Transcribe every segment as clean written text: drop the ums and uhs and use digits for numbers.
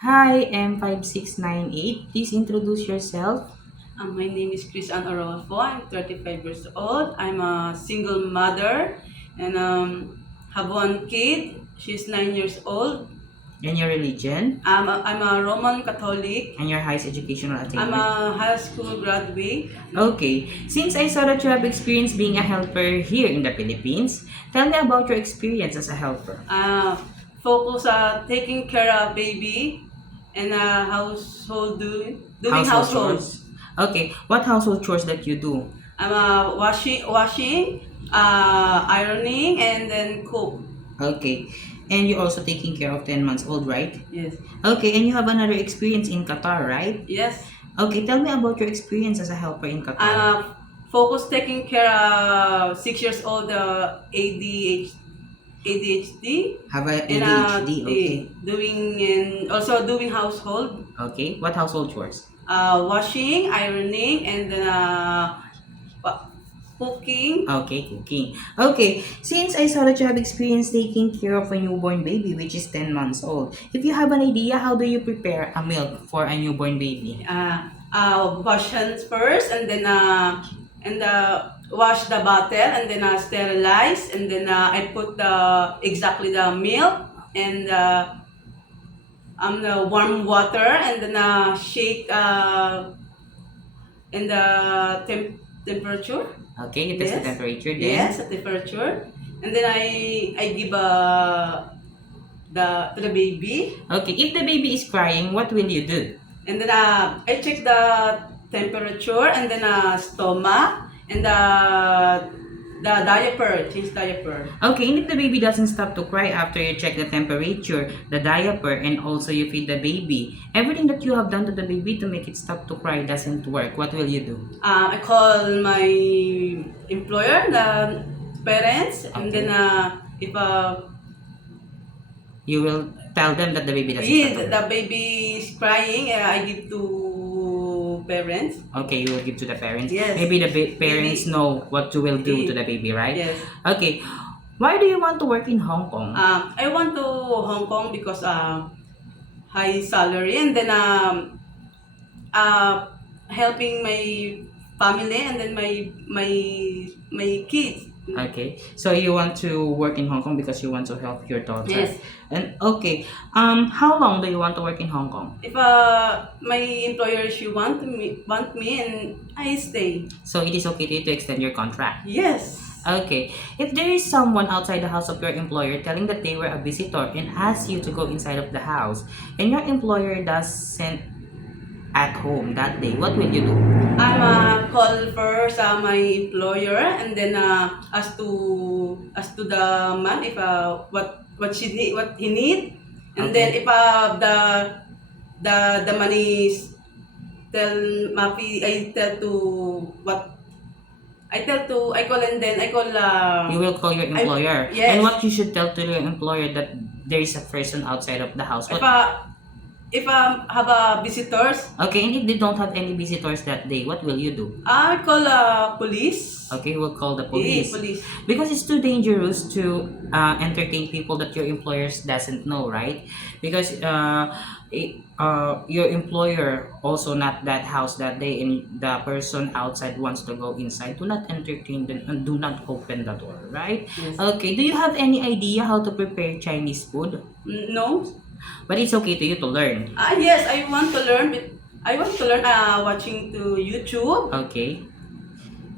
Hi, M5698. Please introduce yourself. My name is Chris Ann Orolfo. I'm 35 years old. I'm a single mother and have one kid. She's 9 years old. And your religion. I'm a Roman Catholic. And your highest educational I'm attainment. a high school graduate. Okay, since I saw that you have experience being a helper here in the Philippines, tell me about your experience as a helper. Uh, Focus taking care of baby and doing Household household. chores. Okay, what household chores that you do? I'm washing, ironing, and then cook. Okay, and you're also taking care of 10 months old, right? Yes. Okay, and you have another experience in Qatar, right? Yes. Okay, tell me about your experience as a helper in Qatar. Focus taking care of 6 years old ADHD Have a and ADHD, okay. doing household, Okay, what household chores? washing, ironing, and then cooking. Okay, cooking. Okay, since I saw that you have experience taking care of a newborn baby which is 10 months old, if you have an idea, how do you prepare a milk for a newborn baby? Wash hands first, and then wash the bottle, and then sterilize, and then I put exactly the milk and the warm water, and then shake in the temperature. Okay, you test the Yes. temperature then. Yes, at temperature. And then I give the to the baby. Okay, if the baby is crying, what will you do? And then I check the temperature, and then stomach, and the diaper, change diaper. Okay, and if the baby doesn't stop to cry after you check the temperature, the diaper, and also you feed the baby, everything that you have done to the baby to make it stop to cry doesn't work, what will you do? I call my employer, the parents, and Okay. then if You will tell them that the baby doesn't if stop to the cry. baby is crying, I give to parents. Okay, you will give to the parents. Yes. Maybe the parents Maybe. know what you will do to the baby, right? Yes. Okay. Why do you want to work in Hong Kong? I want to Hong Kong because high salary, and then helping my family, and then my kids. Okay. So you want to work in Hong Kong because you want to help your daughter. Yes. And okay. How long do you want to work in Hong Kong? If my employer she want me, and I stay. So it is okay to you to extend your contract. Yes. Okay. If there is someone outside the house of your employer telling that they were a visitor and asks you to go inside of the house, and your employer doesn't at home that day, what will you do? I'm call first my employer, and then as to the man, if what she need, what he need, and then Okay. if the money is tell Mafi, I call, and then I call You will call your employer. yes. And what you should tell to your employer that there is a person outside of the house. if What? if have visitors, Okay, and if they don't have any visitors that day, what will you do? I call police. Okay, we'll call the Police. police. Because it's too dangerous to entertain people that your employers doesn't know, right? Because your employer also not that house that day, and the person outside wants to go inside. Do not entertain them and do not open the door, right? Yes. Okay, do you have any idea how to prepare Chinese food? No. But it's okay to you to learn. Yes, I want to learn. But I want to learn watching to YouTube. Okay.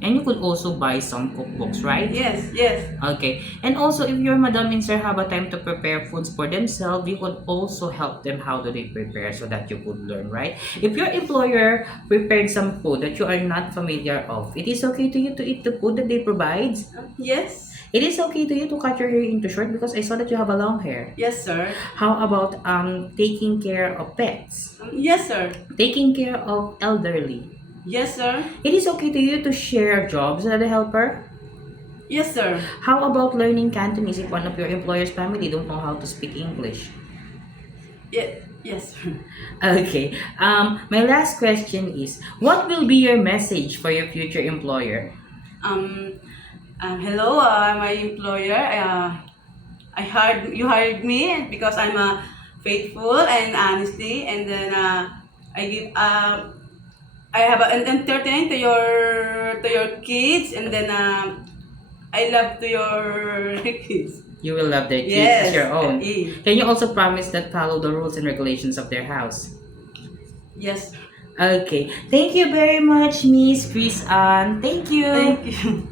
And you could also buy some cookbooks, right? Yes, yes. Okay. And also, if your madam and sir have a time to prepare foods for themselves, you could also help them how do they prepare so that you could learn, right? If your employer prepared some food that you are not familiar of, it is okay to you to eat the food that they provide. Yes. It is okay to you to cut your hair into short because I saw that you have a long hair. Yes, sir. How about taking care of pets? Yes, sir. Taking care of elderly? Yes, sir. It is okay to you to share jobs as a helper? Yes, sir. How about learning Cantonese if one of your employer's family don't know how to speak English? Yes, sir. Okay. My last question is, what will be your message for your future employer? Hello, my employer. You hired me because I'm faithful and honesty, and then I give I have an entertain to your kids, and then I love to your kids. You will love their kids as Yes. your own. eh, Can you also promise that follow the rules and regulations of their house? Yes. Okay. Thank you very much, Miss Chris Ann. Thank you. Thank you.